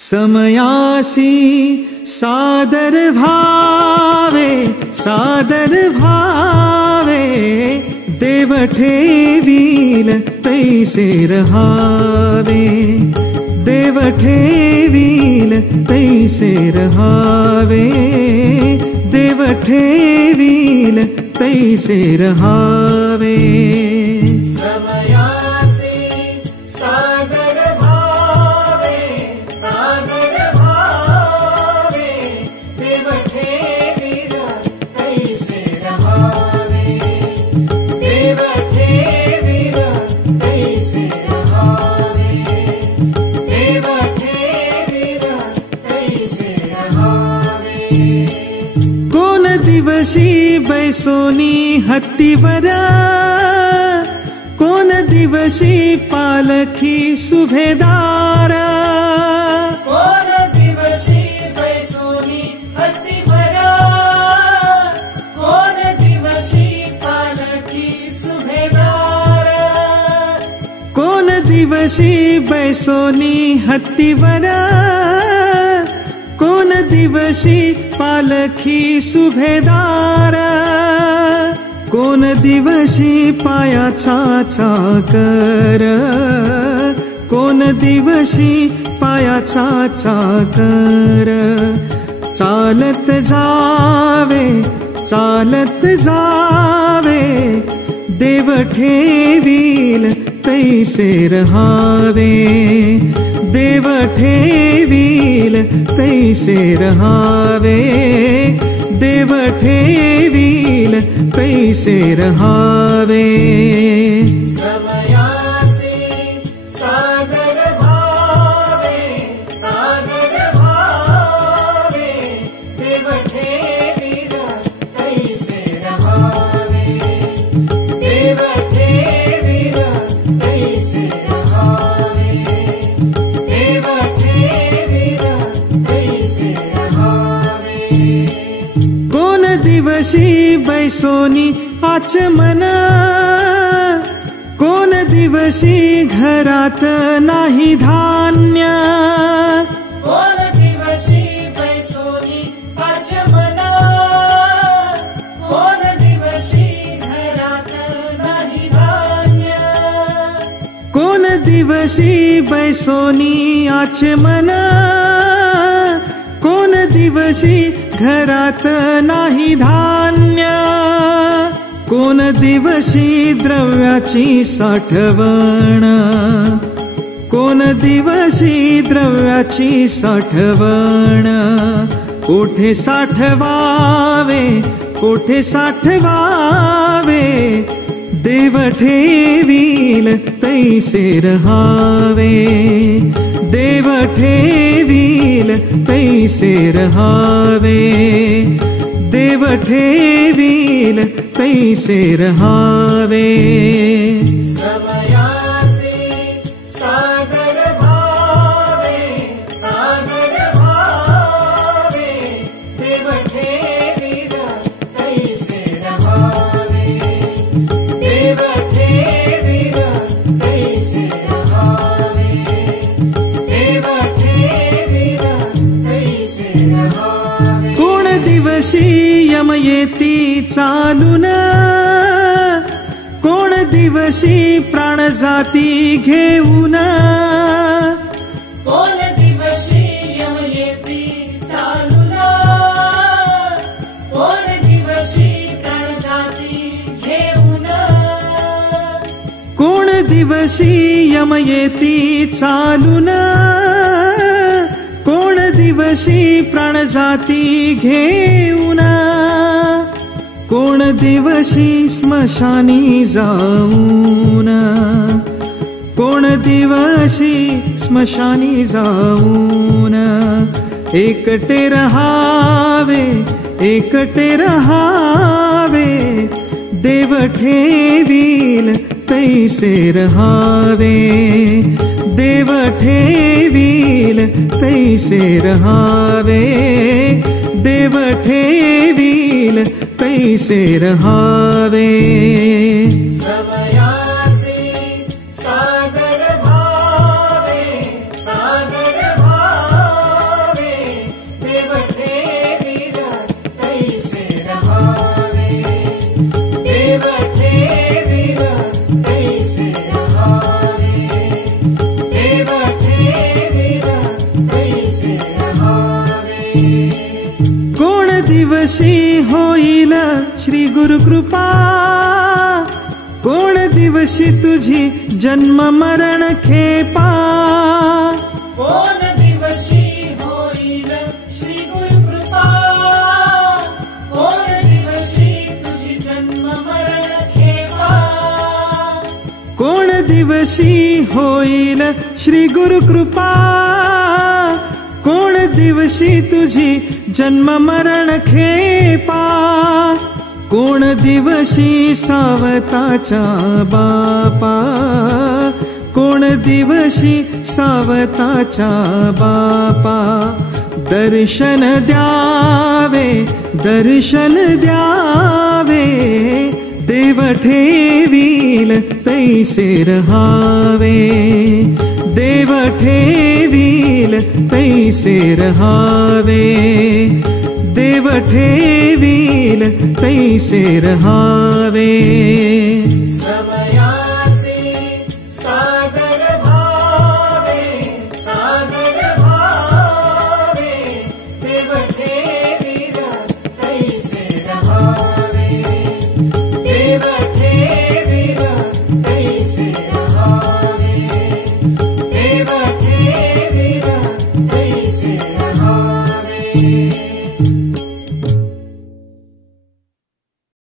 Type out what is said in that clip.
समयासी सादर भावे देव ठेवील तैसे रहावे, देव ठेवील तैसे रहावे, देव ठेवील तैसे रहावे। समयासी सादर भावे देव ठेवील तैसे रहावे, देव ठेवील तैसे रहावे, देव ठेवील तैसे रहावे। कोण दिवशी बैसोनी हत्तीवर, कोण दिवशी पालखी सुभेदार, कोण दिवशी बैसोनी हत्तीवर, कोण दिवशी पालखी सुभेदार, कोण दिवशी बैसोनी हत्तीवर, कोण दिवशी पालखी सुभेदार, कोण दिवशी पायाचा चाकर, कोण दिवशी पायाचा चाकर, चालत जावे चालत जावे, देव ठेवील तैसे रहावे, देव ठेवील तैसे रहावे, देव ठेवील तैसे रहावे। समयासी सादर भावे देव ठेवील तैसे रहावे, देव ठेवील तैसे रहावे, देव ठेवील तैसे रहावे। कोण दिवशी बैसोनी आचमन, कोण दिवशी घरात नाही धान्य, कोण दिवशी बैसोनी आचमन, कोण दिवशी घरात नाही धान्य, कोण दिवशी बैसोनी आचमन, कोण दिवशी घरात नाही धान्य, कोण दिवशी द्रव्याची साठवण, कोण दिवशी द्रव्याची साठवण, कोठे साठवावे कोठे साठवावे, देव ठेवील तैसे रहावे, देव ठेवील तैसे रहावे, देव ठेवील तैसे रहावे। समयासी सादर भावे देव ठेवील तैसे रहावे, देव ठेवील तैसे रहावे, देव ठेवील तैसे रहावे। कोण दिवशी यम येती चालून, कोण दिवशी प्राण जाती घेऊन, कोण दिवशी यम येती चालून, कोण दिवशी प्राण जाती घेऊन, कोण दिवशी यम येती चालून, कोण दिवशी प्राण जाती घेऊन, कोण दिवशी स्मशानी जाऊन, कोण दिवशी स्मशानी जाऊन, एकटे रहावे एकटे रहावे, देव ठेवील तैसे रहावे, देव ठेवील तैसे रहावे, देव ठेवील तैसे रहावे। समयासी सादर भावे दिवशी होईल श्री गुरुकृपा, कोण दिवशी तुझी जन्म मरण खेपा, कोण दिवशी होईल श्री गुरुकृपा, कोण दिवशी तुझी जन्म मरण खेपा, कोण दिवशी होईल श्री गुरुकृपा, कोण दिवशी तुझी जन्म मरण खेपा, कोण दिवशी सावताच्या बापा, कोण दिवशी सावताच्या बापा, दर्शन द्यावे दर्शन द्यावे, देव ठेवील तैसे रहावे, देव ठेवील तैसे रहावे, देव ठेवील तैसे रहावे।